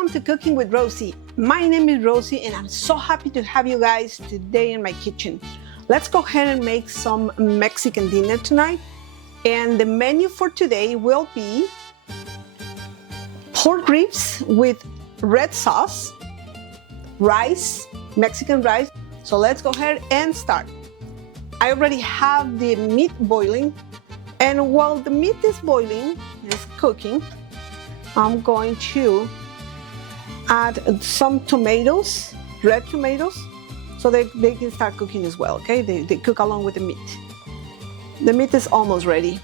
welcome to Cooking with Rosie. My name is Rosie and I'm so happy to have you guys today in my kitchen. Let's go ahead and make some Mexican dinner tonight. And the menu for today will be pork ribs with red sauce, rice, Mexican rice. So let's go ahead and start. I already have the meat boiling, and while the meat is boiling, is cooking, I'm going to add some tomatoes, red tomatoes, so they can start cooking as well, okay? They cook along with the meat. The meat is almost ready.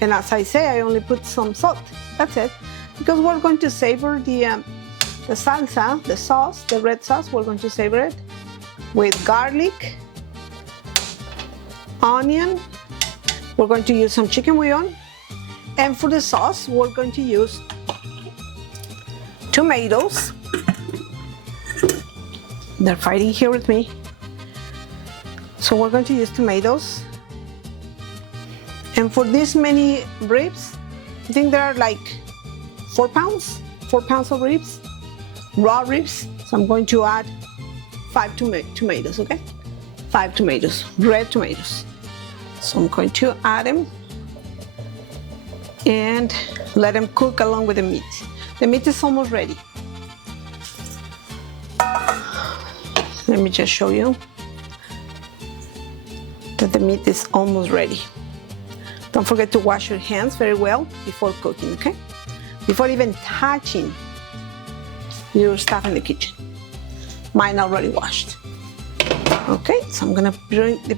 And as I say, I only put some salt, that's it. Because we're going to savor the salsa, the sauce, the red sauce, we're going to savor it with garlic, onion, we're going to use some chicken bouillon, and for the sauce, we're going to use tomatoes. They're fighting here with me. So we're going to use tomatoes. And for this many ribs, I think there are like 4 pounds of ribs, raw ribs. So I'm going to add 5 tomatoes, okay? 5 tomatoes, red tomatoes. So I'm going to add them and let them cook along with the meat. The meat is almost ready. Let me just show you that the meat is almost ready. Don't forget to wash your hands very well before cooking, okay? Before even touching your stuff in the kitchen. Mine already washed. Okay, so I'm gonna bring the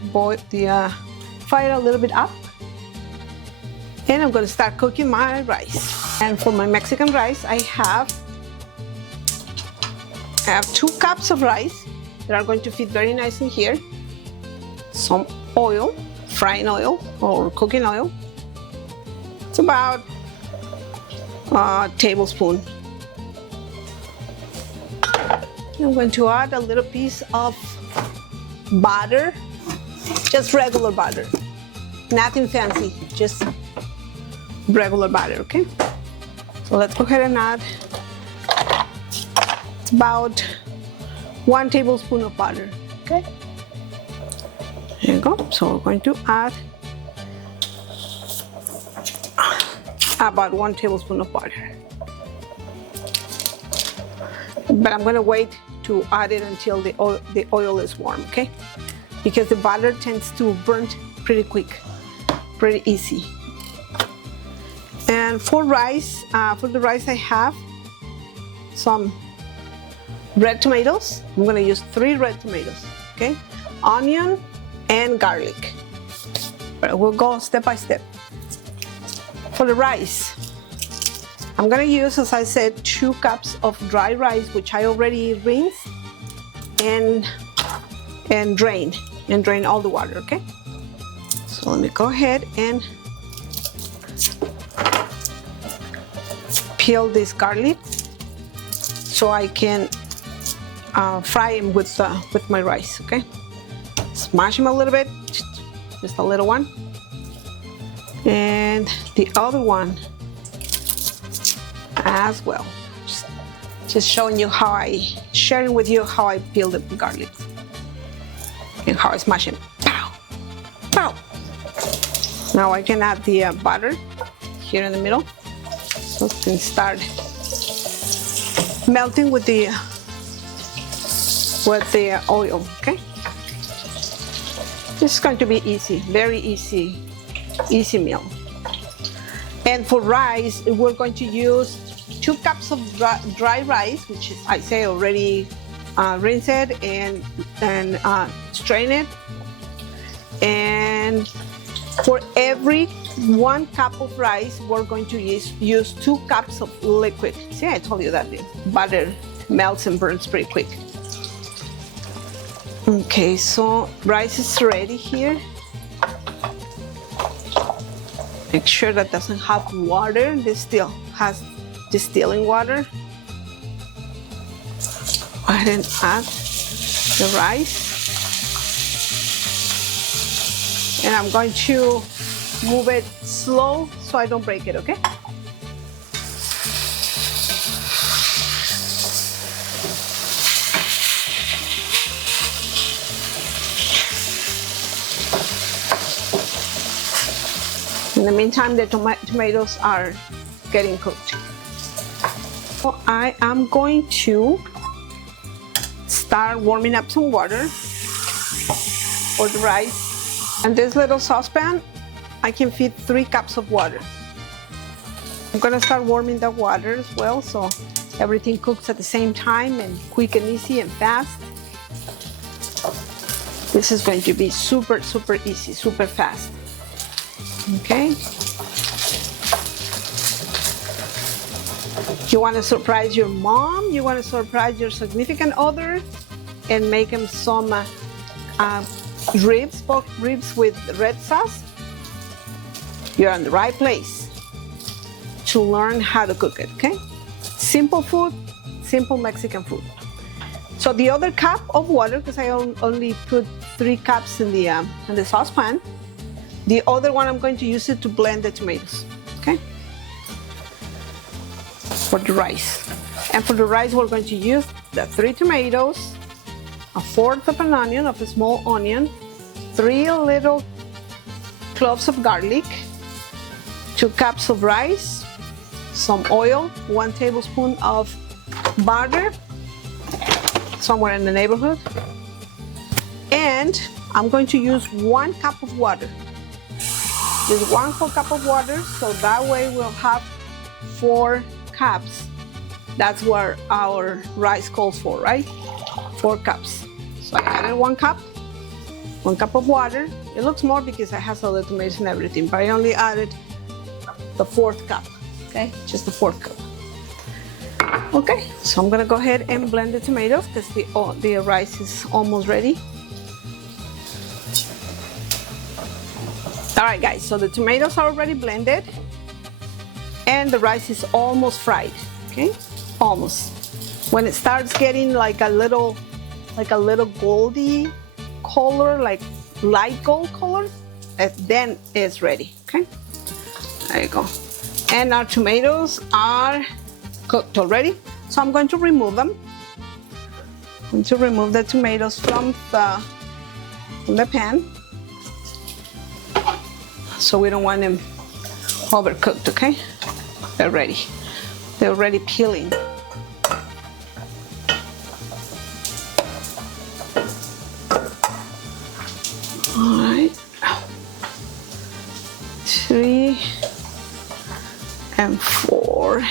fire a little bit up. And I'm going to start cooking my rice. And for my Mexican rice, I have 2 cups of rice that are going to fit very nicely here. Some oil, frying oil or cooking oil. It's about a tablespoon. I'm going to add a little piece of butter, just regular butter, nothing fancy, just regular butter, okay? So let's go ahead and add, it's about 1 tablespoon of butter, okay? There you go. So we're going to add about 1 tablespoon of butter. But I'm gonna wait to add it until the oil is warm, okay? Because the butter tends to burn pretty quick, pretty easy. And for rice, for the rice I have some red tomatoes. I'm gonna use 3 red tomatoes, okay? Onion and garlic. But we'll go step by step. For the rice, I'm gonna use, as I said, 2 cups of dry rice, which I already rinsed and drain all the water, okay? So let me go ahead and peel this garlic so I can fry him with my rice, okay? Smash him a little bit, just a little one. And the other one as well. Just showing you sharing with you how I peel the garlic and how I smash it. Pow! Pow! Now I can add the butter here in the middle. So it can start melting with the oil, okay? This is going to be easy, very easy meal. And for rice, we're going to use 2 cups of dry rice, which is, I say, already rinse it and strain it. And for every 1 cup of rice, we're going to use 2 cups of liquid. See, I told you that the butter melts and burns pretty quick. Okay, so rice is ready here. Make sure that doesn't have water. This still has distilling water. Go ahead and add the rice. And I'm going to move it slow so I don't break it, okay? In the meantime, the tomatoes are getting cooked. So I am going to start warming up some water for the rice. And this little saucepan, I can fit 3 cups of water. I'm gonna start warming the water as well, so everything cooks at the same time and quick and easy and fast. This is going to be super easy, super fast. Okay. You want to surprise your mom, you want to surprise your significant other, and make them some pork ribs with red sauce, you're in the right place to learn how to cook it, okay? Simple food, simple Mexican food. So the other cup of water, because I only put 3 cups in the saucepan, the other one I'm going to use it to blend the tomatoes, okay? For the rice. And for the rice, we're going to use the 3 tomatoes, 1/4 of an onion, of a small onion, 3 little cloves of garlic, 2 cups of rice, some oil, 1 tablespoon of butter, somewhere in the neighborhood, and I'm going to use 1 cup of water. Just 1 whole cup of water, so that way we'll have 4 cups. That's what our rice calls for, right? 4 cups. So I added 1 cup of water. It looks more because it has all the tomatoes and everything, but I only added the 4th cup, okay? Just the 4th cup. Okay, so I'm gonna go ahead and blend the tomatoes because the rice is almost ready. All right, guys, so the tomatoes are already blended and the rice is almost fried, okay? Almost. When it starts getting like a little goldy color, like light gold color, then it's ready, okay? There you go. And our tomatoes are cooked already, so I'm going to remove them. I'm going to remove the tomatoes from the pan, so we don't want them overcooked, okay? They're ready. They're already peeling. All right. 3 and 4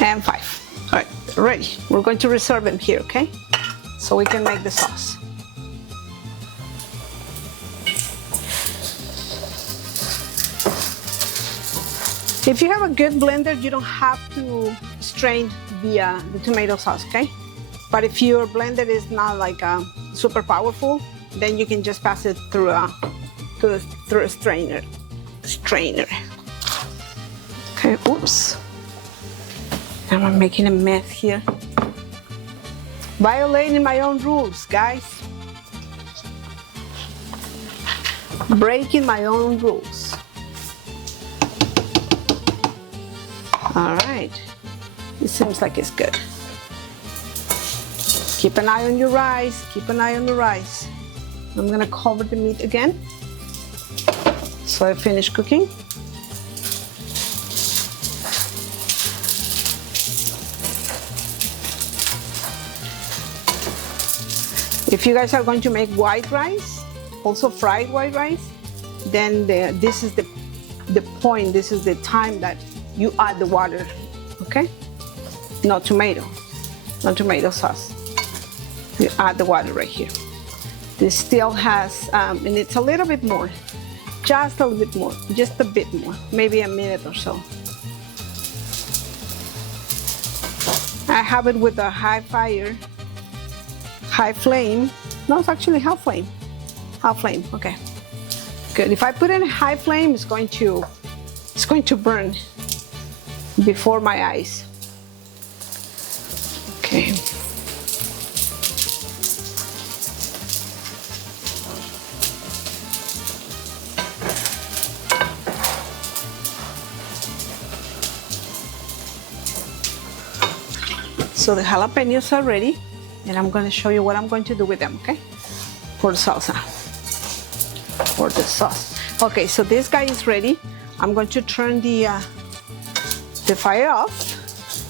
and 5. All right, ready. We're going to reserve them here, okay? So we can make the sauce. If you have a good blender, you don't have to strain the tomato sauce, okay? But if your blender is not like super powerful, then you can just pass it through a strainer. Okay, oops. I'm making a mess here. Violating my own rules, guys. Breaking my own rules. All right, it seems like it's good. Keep an eye on your rice, keep an eye on the rice. I'm gonna cover the meat again, so I finish cooking. If you guys are going to make white rice, also fried white rice, then this is the point, this is the time that you add the water, okay? Not tomato sauce. You add the water right here. This still has, and it's a little bit more, just a little bit more, just a bit more, maybe a minute or so. I have it with a high flame. No, it's actually half flame, okay. Good, if I put it in high flame, it's going to burn before my eyes. Okay. So the jalapenos are ready, and I'm going to show you what I'm going to do with them, okay? For the salsa, for the sauce. Okay, so this guy is ready. I'm going to turn the fire off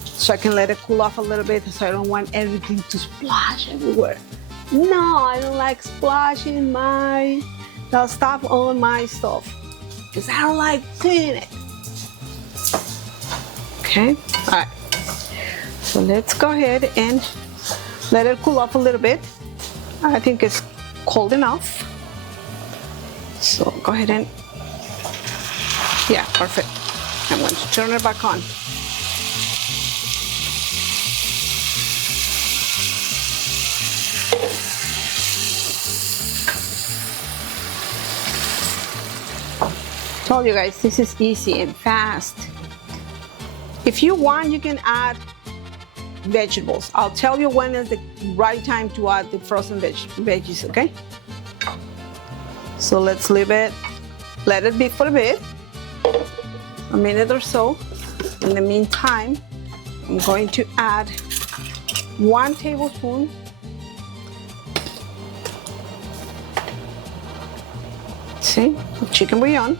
so I can let it cool off a little bit, so I don't want everything to splash everywhere. No, I don't like splashing the stuff on my stove because I don't like seeing it. Okay, all right. So let's go ahead and let it cool off a little bit. I think it's cold enough. So go ahead and, yeah, perfect. I'm going to turn it back on. Told you guys, this is easy and fast. If you want, you can add vegetables. I'll tell you when is the right time to add the frozen veggies, okay? So let's leave it, let it be for a bit, a minute or so. In the meantime, I'm going to add 1 tablespoon of chicken bouillon.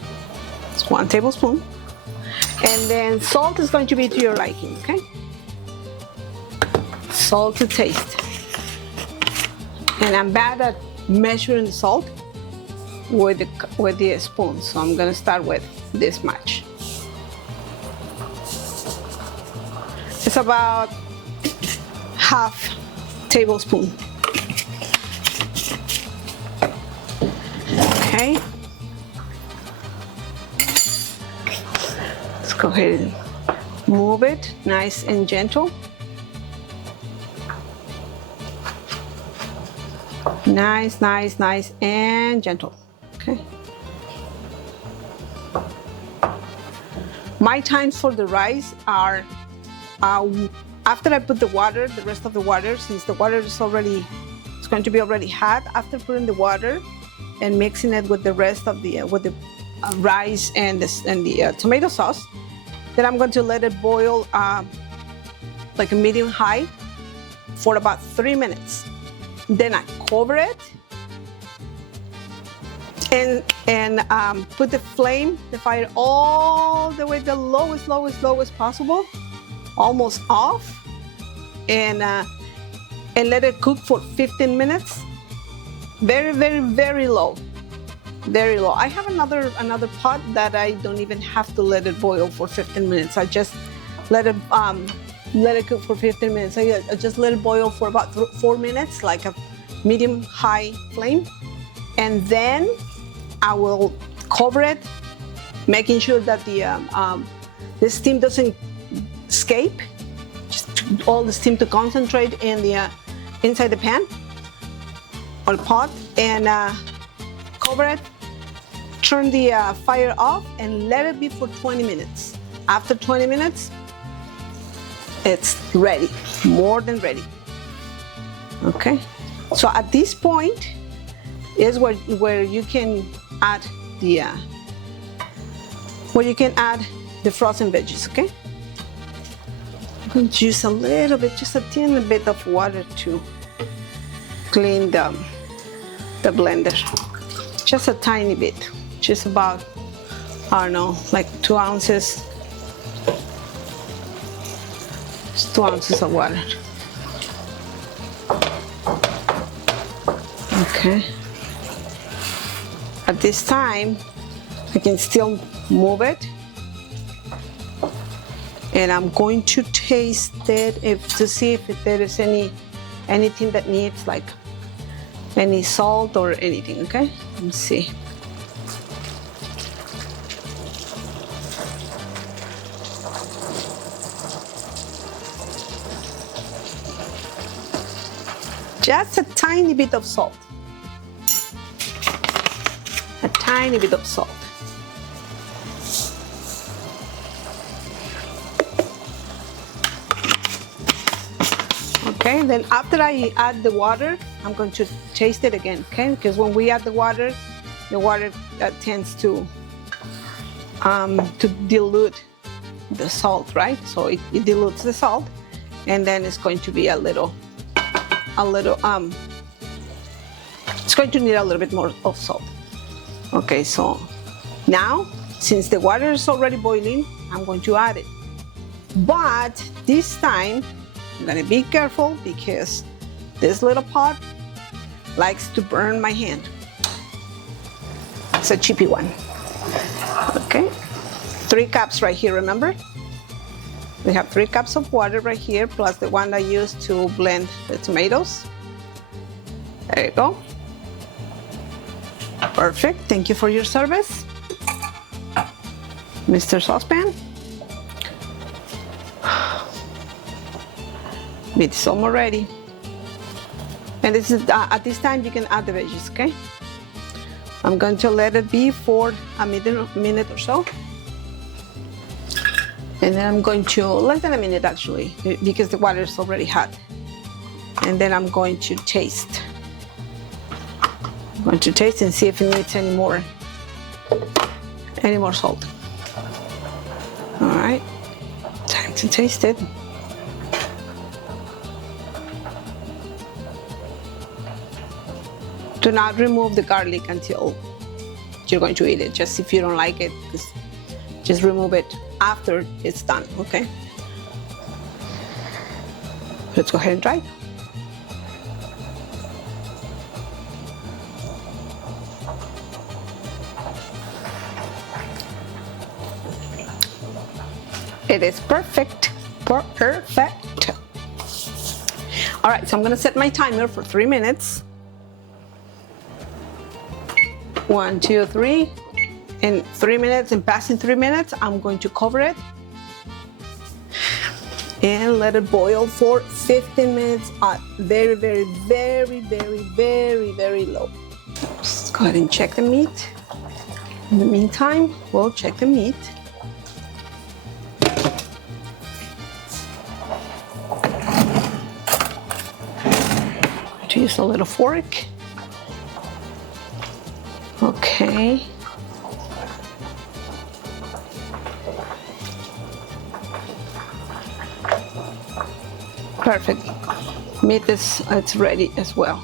It's 1 tablespoon. And then salt is going to be to your liking, okay? Salt to taste. And I'm bad at measuring the salt with the spoon, so I'm gonna start with this much. It's about half tablespoon. Okay. Let's go ahead and move it nice and gentle. Nice, nice, nice and gentle. Okay. My times for the rice are after I put the water, the rest of the water, since the water is it's going to be already hot. After putting the water and mixing it with the rest of the rice and the tomato sauce, then I'm going to let it boil like a medium high for about 3 minutes. Then I cover it and put the fire all the way the lowest possible, almost off, and let it cook for 15 minutes. Very, very, very low. Very low. I have another pot that I don't even have to let it boil for 15 minutes. I just let it cook for 15 minutes. I just let it boil for about 4 minutes, like a medium-high flame. And then I will cover it, making sure that the steam doesn't escape. Just all the steam to concentrate in inside the pan or the pot, and cover it. Turn the fire off and let it be for 20 minutes. After 20 minutes, it's ready, more than ready. Okay, so at this point is where you can add the frozen veggies. Okay, I'm going to use a little bit, just a tiny bit of water to clean the blender, just a tiny bit, just about, I don't know, like 2 ounces. Just 2 ounces of water. Okay. At this time, I can still move it, and I'm going to taste it to see if there is anything that needs like any salt or anything. Okay, let's see. Just a tiny bit of salt. A tiny bit of salt. Okay, then after I add the water, I'm going to taste it again, okay? Because when we add the water tends to dilute the salt, right? So it dilutes the salt, and then it's going to be it's going to need a little bit more of salt. Okay, so Now, since the water is already boiling, I'm going to add it. But this time, I'm gonna be careful because this little pot likes to burn my hand. It's a cheapy one. Okay, 3 cups right here, remember? We have 3 cups of water right here, plus the one I used to blend the tomatoes. There you go. Perfect, thank you for your service, Mr. Saucepan. Meat is almost ready. And this is at this time you can add the veggies, okay? I'm going to let it be for a minute or so. And then I'm going to, less than a minute actually, because the water is already hot. And then I'm going to taste. I'm going to taste and see if it needs any more salt. All right, time to taste it. Do not remove the garlic until you're going to eat it. Just if you don't like it, just remove it after it's done, okay? Let's go ahead and try it. It is perfect, perfect. All right, so I'm gonna set my timer for 3 minutes. 1, 2, 3. In 3 minutes, and passing 3 minutes, I'm going to cover it and let it boil for 15 minutes at very, very, very, very, very, very low. Let's go ahead and check the meat. In the meantime, we'll check the meat. To use a little fork. Okay. Perfect. Meat it's ready as well.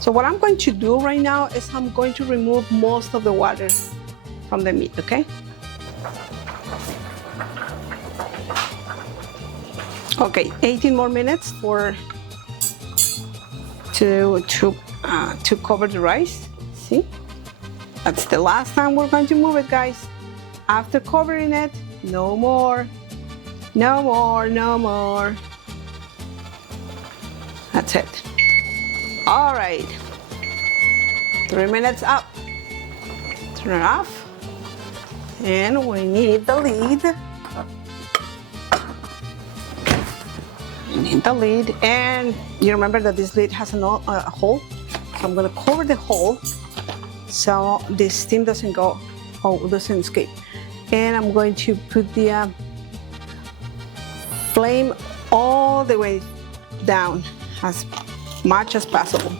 So what I'm going to do right now is I'm going to remove most of the water from the meat, okay? Okay, 18 more minutes to cover the rice. See? That's the last time we're going to move it, guys. After covering it, no more. No more, no more. That's it. All right. 3 minutes up. Turn it off. And we need the lid. We need the lid. And you remember that this lid has a hole. So I'm gonna cover the hole so the steam doesn't escape. And I'm going to put the flame all the way down as much as possible.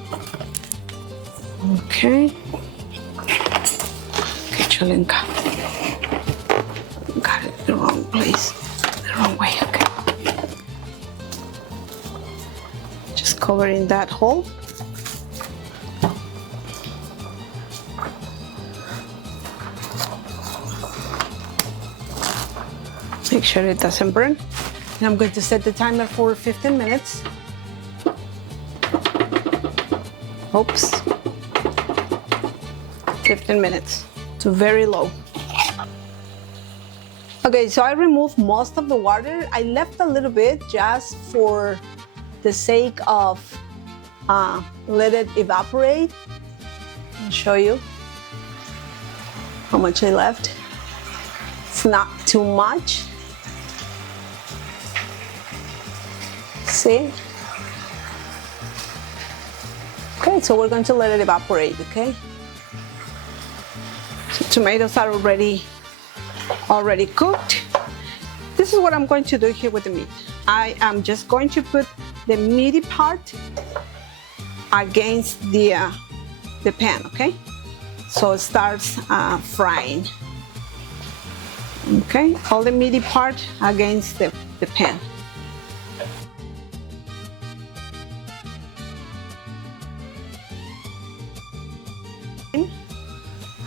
Okay. Okay, Chalenka. Got it the wrong place, the wrong way, okay. Just covering that hole. Make sure it doesn't burn. And I'm going to set the timer for 15 minutes. Oops. 15 minutes to very low. Okay, so I removed most of the water. I left a little bit just for the sake of let it evaporate. I'll show you how much I left. It's not too much. See? Okay, so we're going to let it evaporate, okay? So tomatoes are already cooked. This is what I'm going to do here with the meat. I am just going to put the meaty part against the pan, okay? So it starts frying. Okay, all the meaty part against the pan.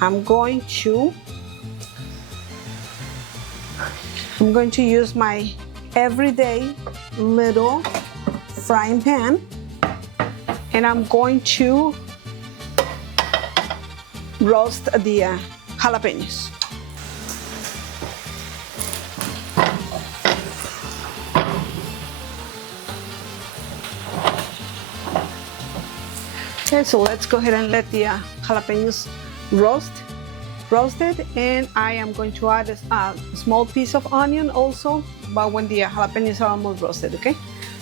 I'm going to I'm going to use my everyday little frying pan, and I'm going to roast the jalapenos. Okay, so let's go ahead and let the jalapenos roasted, and I am going to add a small piece of onion also, but when the jalapenos are almost roasted. Okay,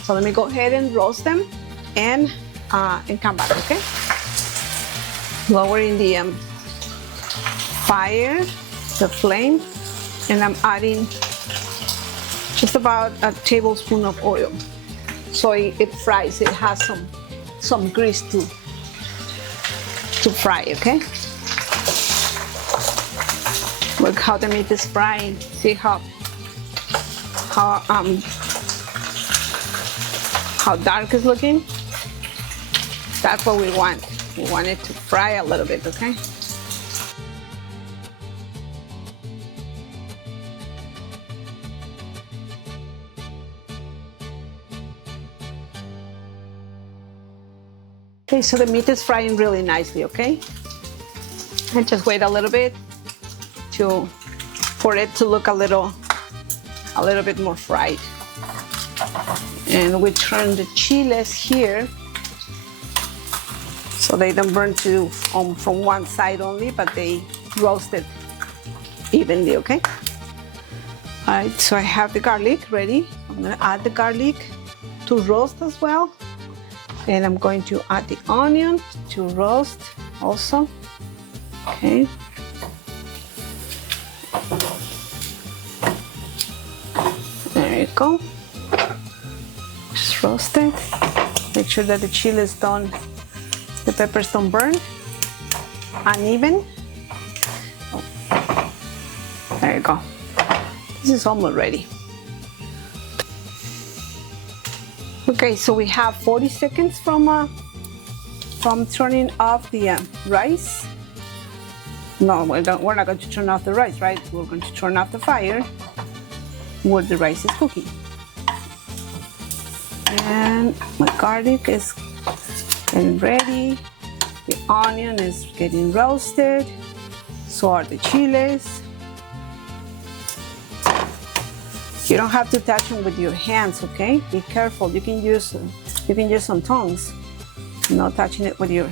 so let me go ahead and roast them and come back. Okay, lowering the fire, the flame, and I'm adding just about a tablespoon of oil, so it fries. It has some grease to fry. Okay, look how the meat is frying. See how dark it's looking? That's what we want. We want it to fry a little bit. Okay. Okay, so the meat is frying really nicely, okay? And just wait a little bit for it to look a little bit more fried. And we turn the chiles here so they don't burn from one side only, but they roasted evenly, okay? All right, so I have the garlic ready. I'm gonna add the garlic to roast as well. And I'm going to add the onion to roast also. Okay. There you go. Just roast it. Make sure that the chiles the peppers don't burn. Uneven. There you go. This is almost ready. Okay, so we have 40 seconds from turning off the rice. No, we're not going to turn off the rice, right? We're going to turn off the fire where the rice is cooking. And my garlic is getting ready. The onion is getting roasted. So are the chiles. You don't have to touch them with your hands, okay? Be careful. You can use some tongs, not touching it with your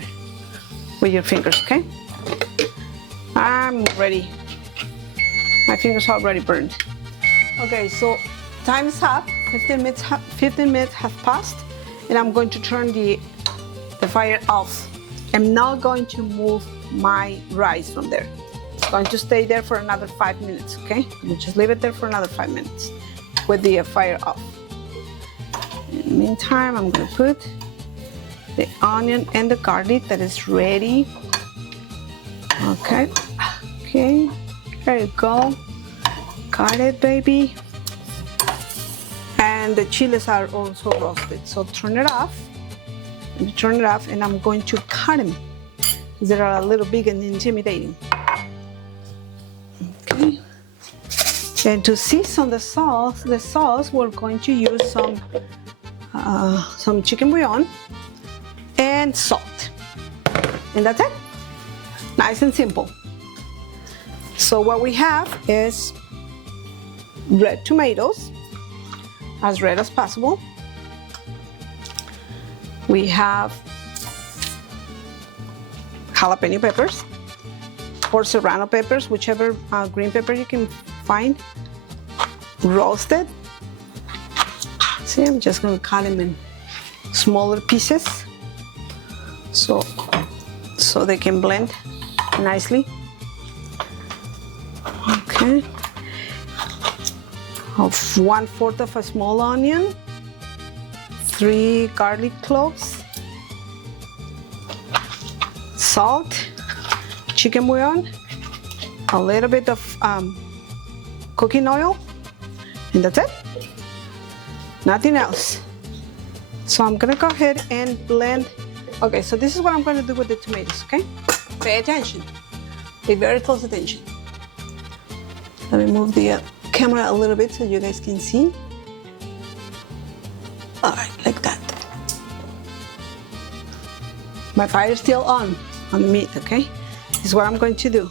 fingers, okay? I'm ready. My fingers are already burned. Okay, so time is up. 15 minutes have passed, and I'm going to turn the fire off. I'm not going to move my rice from there. It's going to stay there for another 5 minutes, okay? You just leave it there for another 5 minutes with the fire off. In the meantime, I'm going to put the onion and the garlic that is ready. Okay, there you go. Got it, baby. And the chiles are also roasted. So turn it off. And I'm going to cut them. They are a little big and intimidating. Okay. And to season the sauce, we're going to use some chicken bouillon and salt. And that's it. Nice and simple. So what we have is red tomatoes, as red as possible. We have jalapeno peppers or serrano peppers, whichever green pepper you can find, roasted. See, I'm just going to cut them in smaller pieces so they can blend nicely. Okay. Of 1/4 of a small onion, 3 garlic cloves, salt, chicken bouillon, a little bit of cooking oil, and that's it. Nothing else. So I'm gonna go ahead and blend. Okay, so this is what I'm gonna do with the tomatoes, okay? Pay attention. Pay very close attention. Let me move the camera a little bit so you guys can see. All right, like that. My fire is still on the meat, okay? This is what I'm going to do.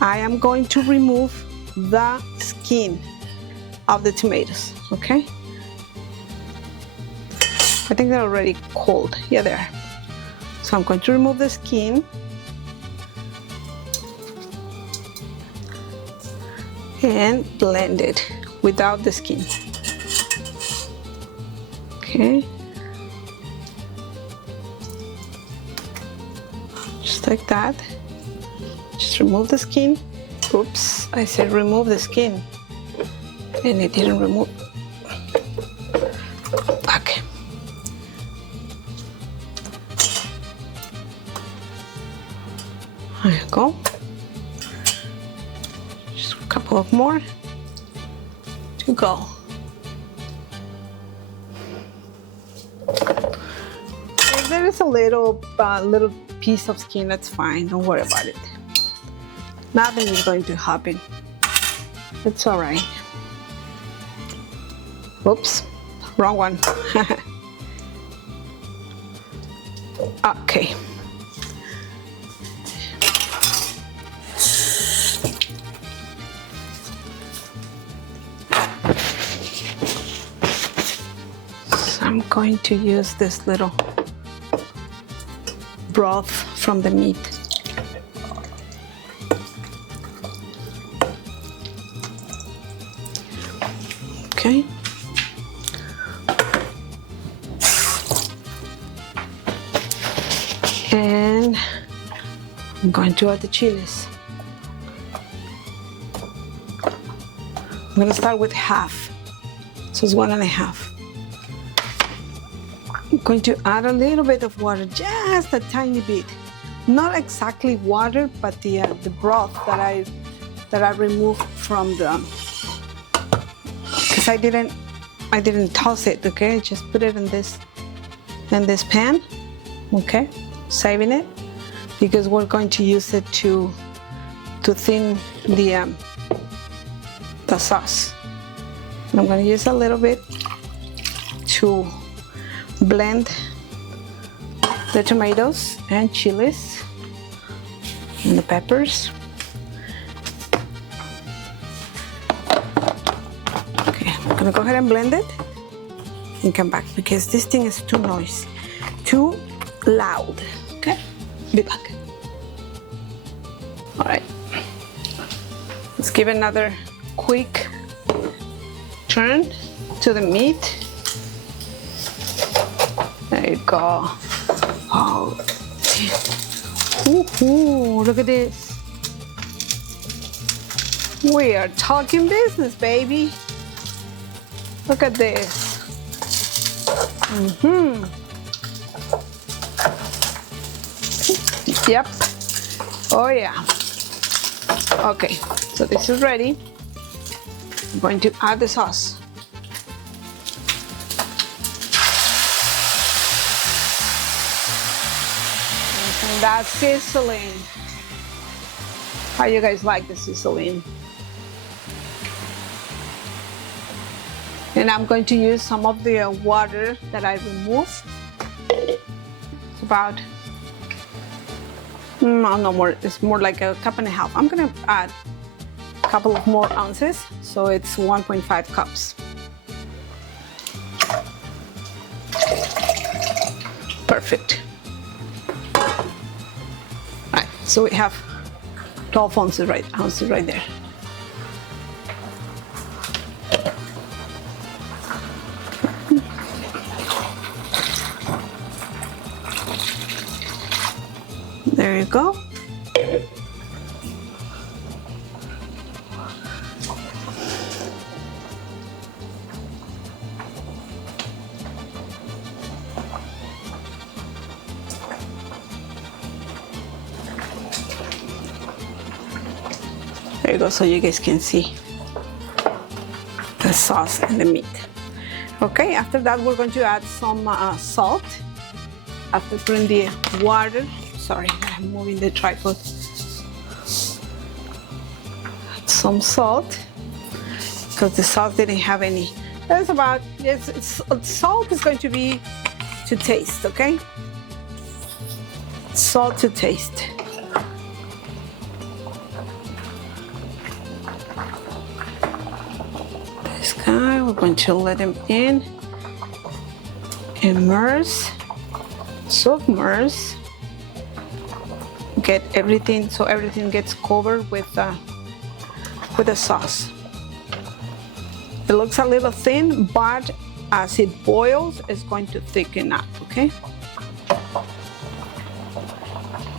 I am going to remove the skin of the tomatoes, okay? I think they're already cold. Yeah, they are. So I'm going to remove the skin. And blend it without the skin. Okay. Just like that. Just remove the skin. Oops, I said remove the skin. And it didn't remove. Okay. There you go. Just a couple of more to go. If there is a little piece of skin, that's fine. Don't worry about it. Nothing is going to happen. It's all right. Oops, wrong one. Okay. So I'm going to use this little broth from the meat. Okay. And I'm going to add the chilies. I'm going to start with half. So it's 1.5. I'm going to add a little bit of water, just a tiny bit. Not exactly water, but the broth that I removed from the, because I didn't toss it, okay? Just put it in this pan, okay? Saving it because we're going to use it to thin the sauce. And I'm going to use a little bit to blend the tomatoes and chilies and the peppers. Okay, I'm gonna go ahead and blend it and come back because this thing is too noisy, too loud. Okay, be back. All right, let's give another quick turn to the meat. There you go. Oh, ooh, look at this. We are talking business, baby. Look at this. Yep. Oh yeah. Okay, so this is ready. I'm going to add the sauce. And that's sizzling. How you guys like the sizzling? And I'm going to use some of the water that I removed. It's about, no more, it's more like a cup and a half. I'm gonna add a couple of more ounces, so it's 1.5 cups. Perfect. All right, so we have 12 ounces right there. There you go. There you go, so you guys can see the sauce and the meat. Okay, after that we're going to add some salt. After putting the water, sorry, I'm moving the tripod. Add some salt. because the sauce didn't have any. That's about, salt is going to be to taste, okay? Salt to taste. This guy, we're going to let him in. Immerse, submerge. Get everything, so everything gets covered with the sauce. It looks a little thin, but as it boils, it's going to thicken up, okay?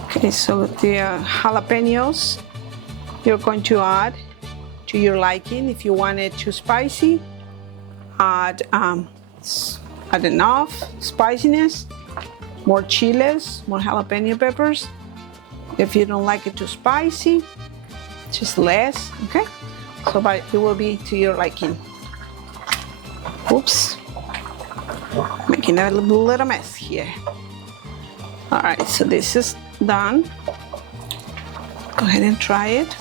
Okay, so the jalapenos, you're going to add to your liking. If you want it too spicy, add enough spiciness, more chiles, more jalapeno peppers. If you don't like it too spicy, just less, okay? So but it will be to your liking. Oops, making a little mess here. All right, so this is done. Go ahead and try it.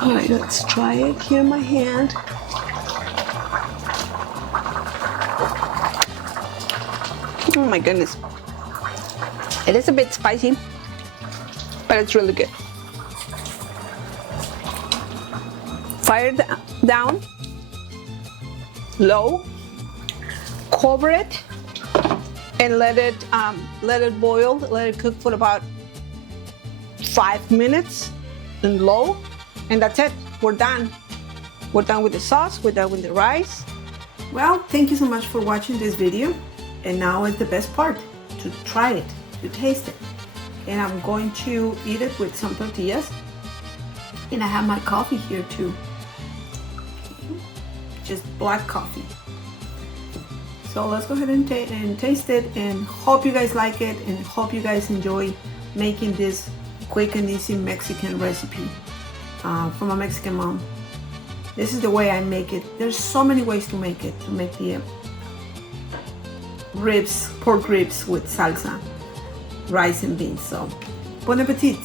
All right, let's try it here in my hand. Oh my goodness. It is a bit spicy, but it's really good. Fire down, low, cover it, and let it boil, let it cook for about 5 minutes in low. And that's it, we're done. We're done with the sauce, we're done with the rice. Well, thank you so much for watching this video. And now is the best part, to try it, to taste it. And I'm going to eat it with some tortillas. And I have my coffee here too. Just black coffee. So let's go ahead and taste it, and hope you guys like it, and hope you guys enjoy making this quick and easy Mexican recipe. From a Mexican mom. This is the way I make it. There's so many ways to make it, to make the pork ribs with salsa, rice and beans. So, bon appetit.